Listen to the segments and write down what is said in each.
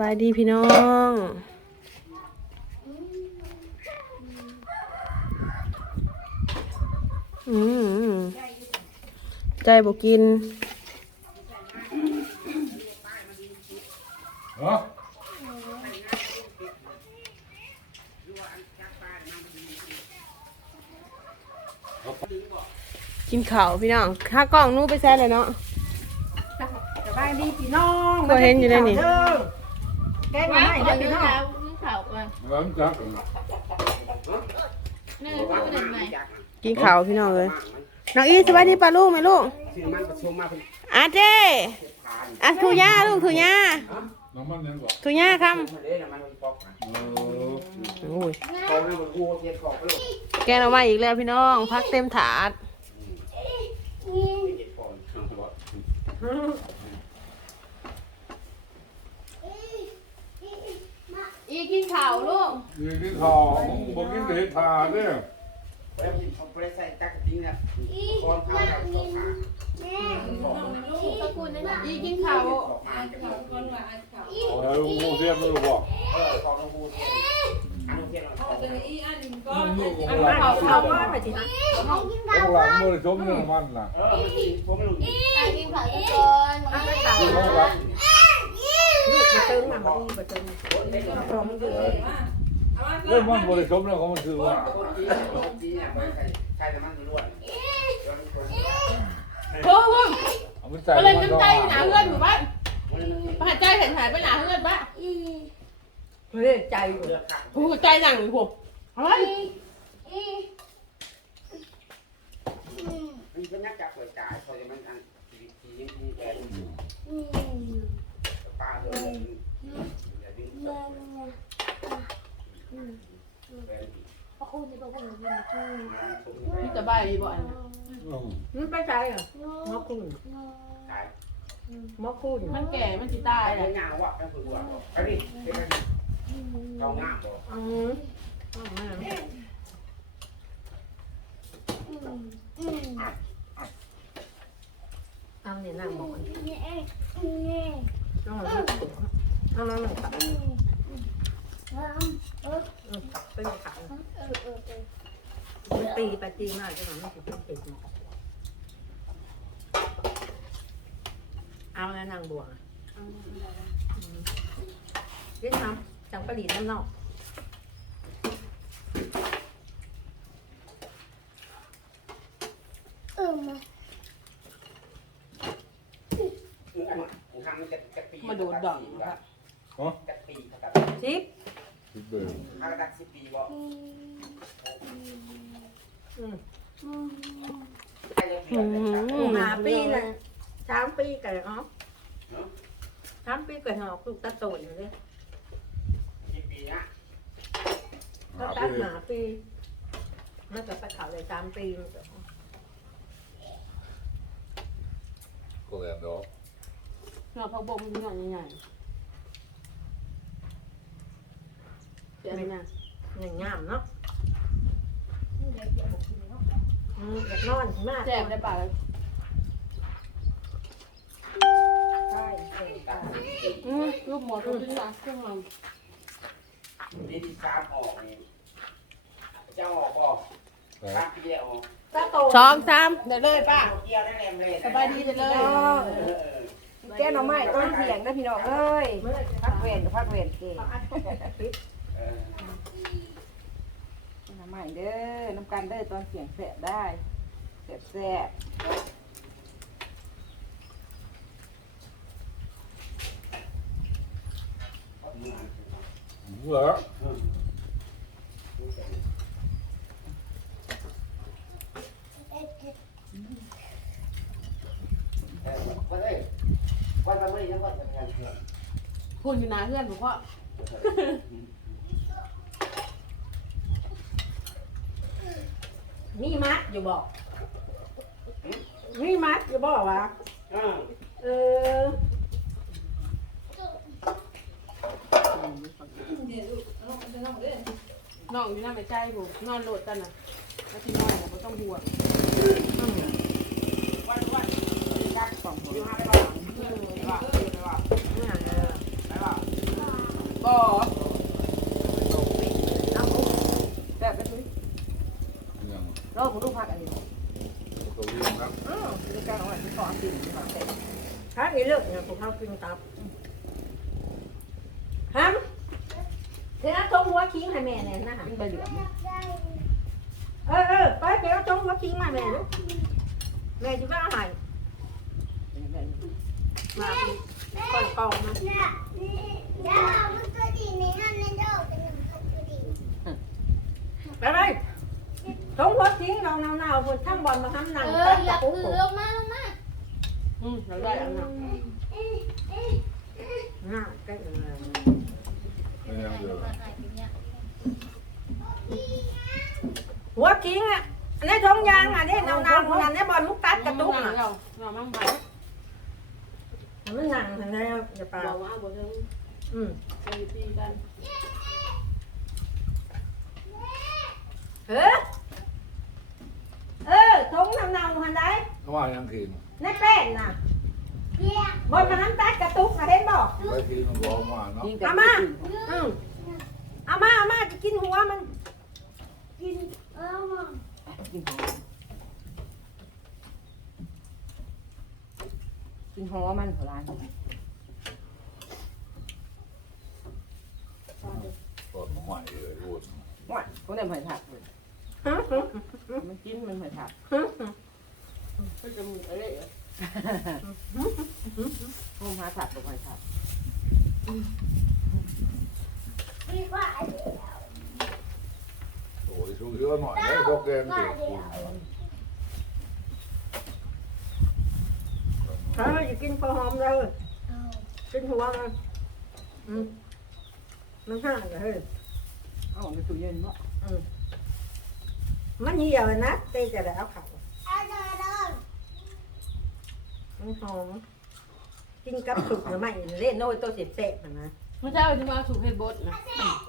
บายดีพี่น้องอืมใจบอกกินเหรอกินข้าวพี่น้องข้ากล้องนู้ไปแซ่เลยเนาะสบายดีพี่น้องก็เห็นอยู่ในนี่เด้อ แกงมาให้เด้อพี่น้องหลังจากกินข้าวพี่น้องเลยน้องอีสบายดีป่ะลูกไหมลูกชื่อมันประชุมมาเป็นอาเจ้อาทุย่าลูกทุย่าน้ำมันยังก่อนทุย่าคมาเลยนะมันปอกนะำโอ้ยเขาเนี่ยมันกูเทียนขอบลูกแกงออกมาอีกแล้วพี่น้องพักเต็มถาด เจ็ดปอนข้างบนอีกินข้าวลูกนี่ที่คอบอกกินเห็ดทาเนี่ยไปกินเขาไปใส่ตักติ้งเนี่ยก้อนข้าวกับข้าวขาอีกินข้าวขอบมาจะมาเอาให้ลูกงูเทียมไม่รู้บอกเออขอบน้ำบูเทียนอันน้ำเทียนเราขอบลูกของอันหลังข้าวข้าวว่าไปสิฮะของหลังมือชมน้ำมันน่ะเออมันกินผมไม่รู้อันนั้นข้าวคือของหลังลูกมาเติมมาบ่ดีบ่เติมมาพร้อมกันเลยเรื่องมันบริชมแล้วเขามันคือว่าคนจีนคนจีนเนี่ยมันใส่ใส่น้ำมันล้วนโอ้โหเอามันใส่ก็เลยมันน้ำใจหนาเพื่อนอยู่บ้านมันประหารใจเห็นหายไปหนาเพื่อนบ้านเฮ้ยใจอยู่เลือดขาดโอ้ใจหนังอยู่ผมเฮ้ย มันเป็นนักจับเปิดจ่ายเขาจะมันอันทีทีนี้ทีแกปลาเลยอย่าดิ้น นี่จะบ้าอีบ่อนอืมมันไปใจเหรอหมอคุณขายหมอคุณมันแก่มันสิตายไอ้อะงานว่ะกันคือว่าไปดิไปกันเขางามบ่อืมเอามาเอาเนี่ยนั่งบอกมันต้องมาลูกต้องมาลูกขับเป็นขับมัน ตีไปตีมาจะทำให้ถึงติดเอาแล้วนางบวงเรียกทำจังปลีน้ำนอกอันผมทำมันจะจะปีมาโดดดองครับจะปีกับชิปคิดเบิ่งถ้ากระดักสิบปีบ่ อืม ใครจะเปลี่ยนเลยหาปีเลยสามปีกันอ๋อสามปีกันหอกลูกตาโตนอยู่เลยสิบปีนะก็ตัดหาปีมันก็ไปเขาเลยสามปีมันก็ก็แล้วดอกเนาะพักบงมันหน่อยใหญ่เดี๋ยวนะเงินงามเนาะอืมอยากนอนมากแจ่มได้ป่ะใช่ใช่ตัดสิบปีอืมลูกหมดลูกที่รักเครื่องมันนี่ที่สามออกนี่เจ้าออกบ่สามปีเดียวตาโตสองสามเดี๋ยวเลยป้าเกี่ยวได้แรมเลยสบายดีเดี๋ยวเลยแก้หน่อไม้ต้นเสียงนะพี่น้องเอ้ยพักเวรพักเวรเก่งหน่อ ไม้เด้อน้ำกันเด้อตอนเสียงแสบได้แสบแสบเหรอวันอ้ยวันวันนี้นะวันจะงาเพื่อนคุณอยู่นาเพื่อนผ มพ่อมีมัดอยู่บอกมีมัดอยู่บอกวะอ่าเออน้องอยู่หน้าไปใกล้ผมนอนโหลดกันนะแล้วที่นอนผมต้องห่วงวันวันจักสองอยู่ห้าได้ป่ะได้ป่ะได้ป่ะเนี่ยเออได้ป่ะเขากินตับฮัมเดี๋ยวเอาตรงหัวคิงให้แม่เนี่ยนะมันไปเหลืองเออเออไปเดี๋ยวเอาตรงหัวคิงมาแม่ลูกแม่จะว่าให้มาก่อนกองมาไปไปตรงหัวคิงเราเนาๆคนทั้งบอลมาทำหนังเอตัอดอยากปุ๊บถือลงมาลงมาอืมเราได้อันนั้นน่าใกล้เลยไม่ยังเดียวมาหายไปเนี่ยหัวคิงอะในท้องยางอะนี่เนาๆคนนั้นในบอลลูกตัดกระตุกอะเราเรามั่งไปมันหนังทางไหนอย่าปาเราว่าบนเรื่องอืมไปตีกันเฮ้อเออทงน้ำเนาหันได้ เขาว่ายังกินในแป้งน่ะ บนมันน้ำตัดกระตุกอะเห็นบ่ไปกินมันก็เอามาเนาะยิงแต่อืมเอามาเอามาจะกินหัวมัน กินกินหัวมันหัวร้านก่อนมาใหม่เลยพูดว่าคนได้หอยถักเลยมันกินมันหอยถักก็จะมีอะไรอะ ห้องหาถักกับหอยถักโอ้ยชุ่มเชื้อหน่อยได้พวกแกงเด็กคุณเออจะกินพอหอมเลยกินหัวมันอืมมันห่างเลยเฮ้ยเอ้าในตู้เย็นเนาะมันเหี่ยวนะเต้จะได้เอาเขา มันหอมกินกับสุกหรือไม่เล่นโน้ยตัวเสร็จเสร็จนะเมื่อเช้าที่มาถูกเฮ็ดบดนะ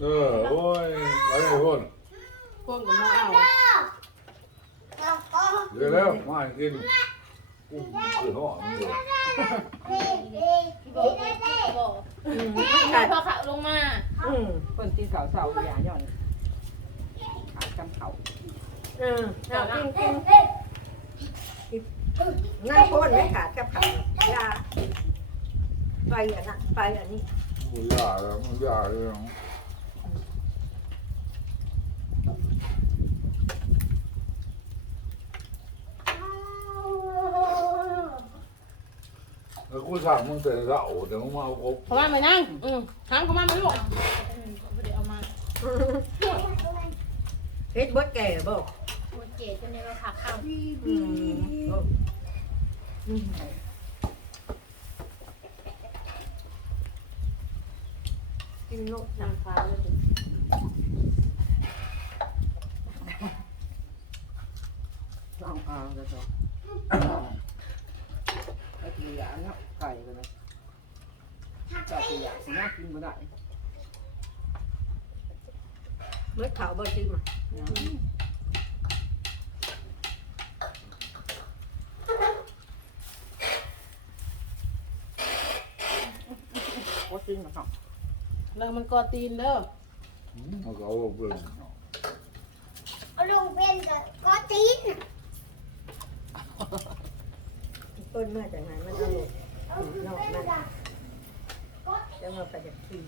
เออโอ้ยไปเลยพ่นพวกกับมาเอาเดี๋ยวแล้วมากินกุ้งคือห่อมันอยู่บอกบอกอืมไม่มันใช่ขาดพอขับลงมาอืมคนตีเสาเสาอย่าย่อนขาจำเขาเออเอากินกิน นั่งโพนไม่ขาดกับเขายาไปอันนั้นไปอันนี้不压了，不压了。那裤衩มันเต็มเสาเดี๋ยวมาเอาผบเขามาไปนั่งอืมถางเขามาไหมลูกเฮ็ดบดแก่บ่ดแก่จนในราคาข้าวอืม กินโลกนางฟ้าเลยลองเอาจะจบไอ้กี่อย่างเนาะไก่กันเลยเจ้ากี่อย่างสิน่ากินบ่ได้เบิดเขาบ่จิ้มโอ้จริงเหรอครับ แล้วมันกอตีนเด้ออืมมันก็เอาอบเลยลงเป็นกับก็ตีนเปิ้นเมื่อจากนั้นมันเอาลูกนอกนั่นจะมาไปจากที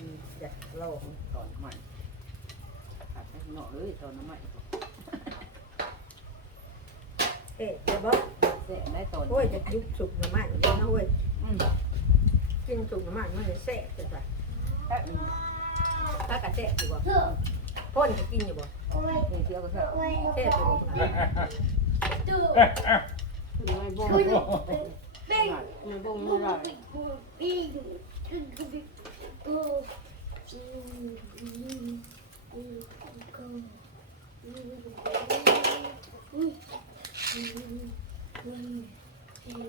จากโลกตอนใหม่ขาดแค่หน่อเลยตอนน้ำใหม่เอ๊ะจะบ่เสะได้ตอนโอ้ยจะยุบสุกหน่อไม้เดี๋ยวนะเว้ยอืมกินสุกหน่อไม้มันจะแซ่บจังซั่นแค่อืม ถ้ากระเตะอยู่บ่พ่นจะกินอยู่บ่นี่เดียวก็เถอะเทศอยู่บ่ไม่บ่งไม่บ่งไม่ไรอืม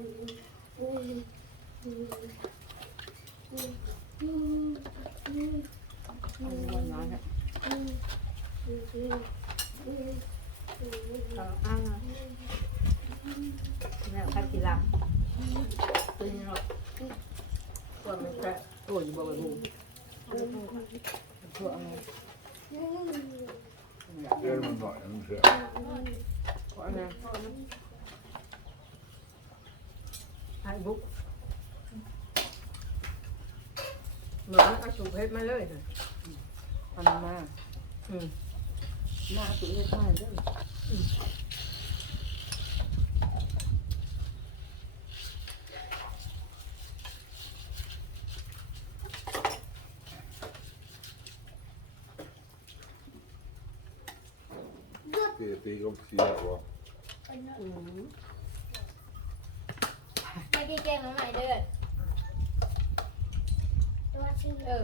แต่ออ้างเนี่ยพักกีฬาตื่นรถตัวมันจกตัวอยู่บ่อยบูตัวอะไรเดินมันบ่อยมันเสียตัวอะไรไอ้บุ๊กเหมือนเอาสูบเพชรมาเลยค่ะทำมาอืม หน้าสุดเลยใต้เด้อตีตีก็เสียบ่ไม่กี่แกงน้ำใหม่เด้อตัวชื่อเออ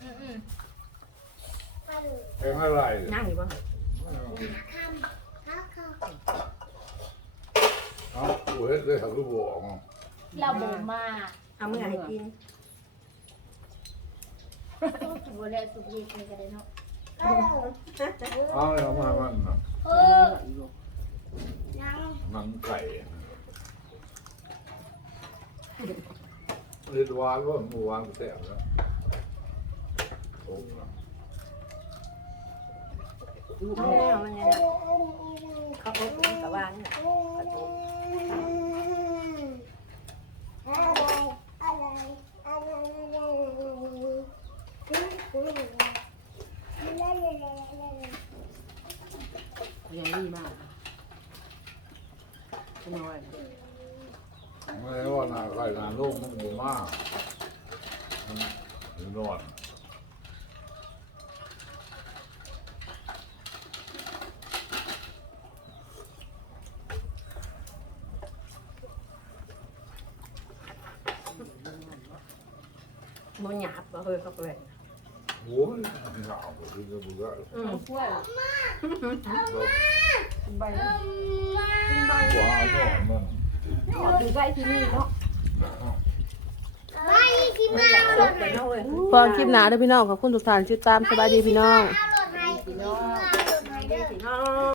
อืมอืม มาดู แพ งอะไรนั่งอยู่บ่คำฮักเขาเอ้ากูเฮ็ดได้ทั้งรูปบ่ออกเราบ่มาเอามือให้กินบัวแล้วสุกยีกินกันเลยเนาะเอาเอามามันน่ะเอเออออยู่ยังหนังไก่เรียนวานว่าหมู่วานแซ่บนะโอ้ นะลูกมันแม่แน่มันเนี่ยนะเขาอบอุ่นกับวานี่แหละกระตุกอะไรอะไรอะไรยังดีมากน้อยไม่ว่านาไก่หน้าลูกมันบ่มากมันนอน มันหยาบบ่เฮ้ยเขาเลยโอ้ยหนาวที่จะบุกอะอืมกล้วยแบบใบกว่าหนอนมันขอดูใกล้ที่นี่เนาะไม่ที่มาสดไปน้องเลยพอคลิปหนาเด้อพี่น้องขอบคุณทุกท่านที่ติดตามสบายดีพี่น้องเอารถไทยพี่น้องเอารถไทยเด้อพี่น้อง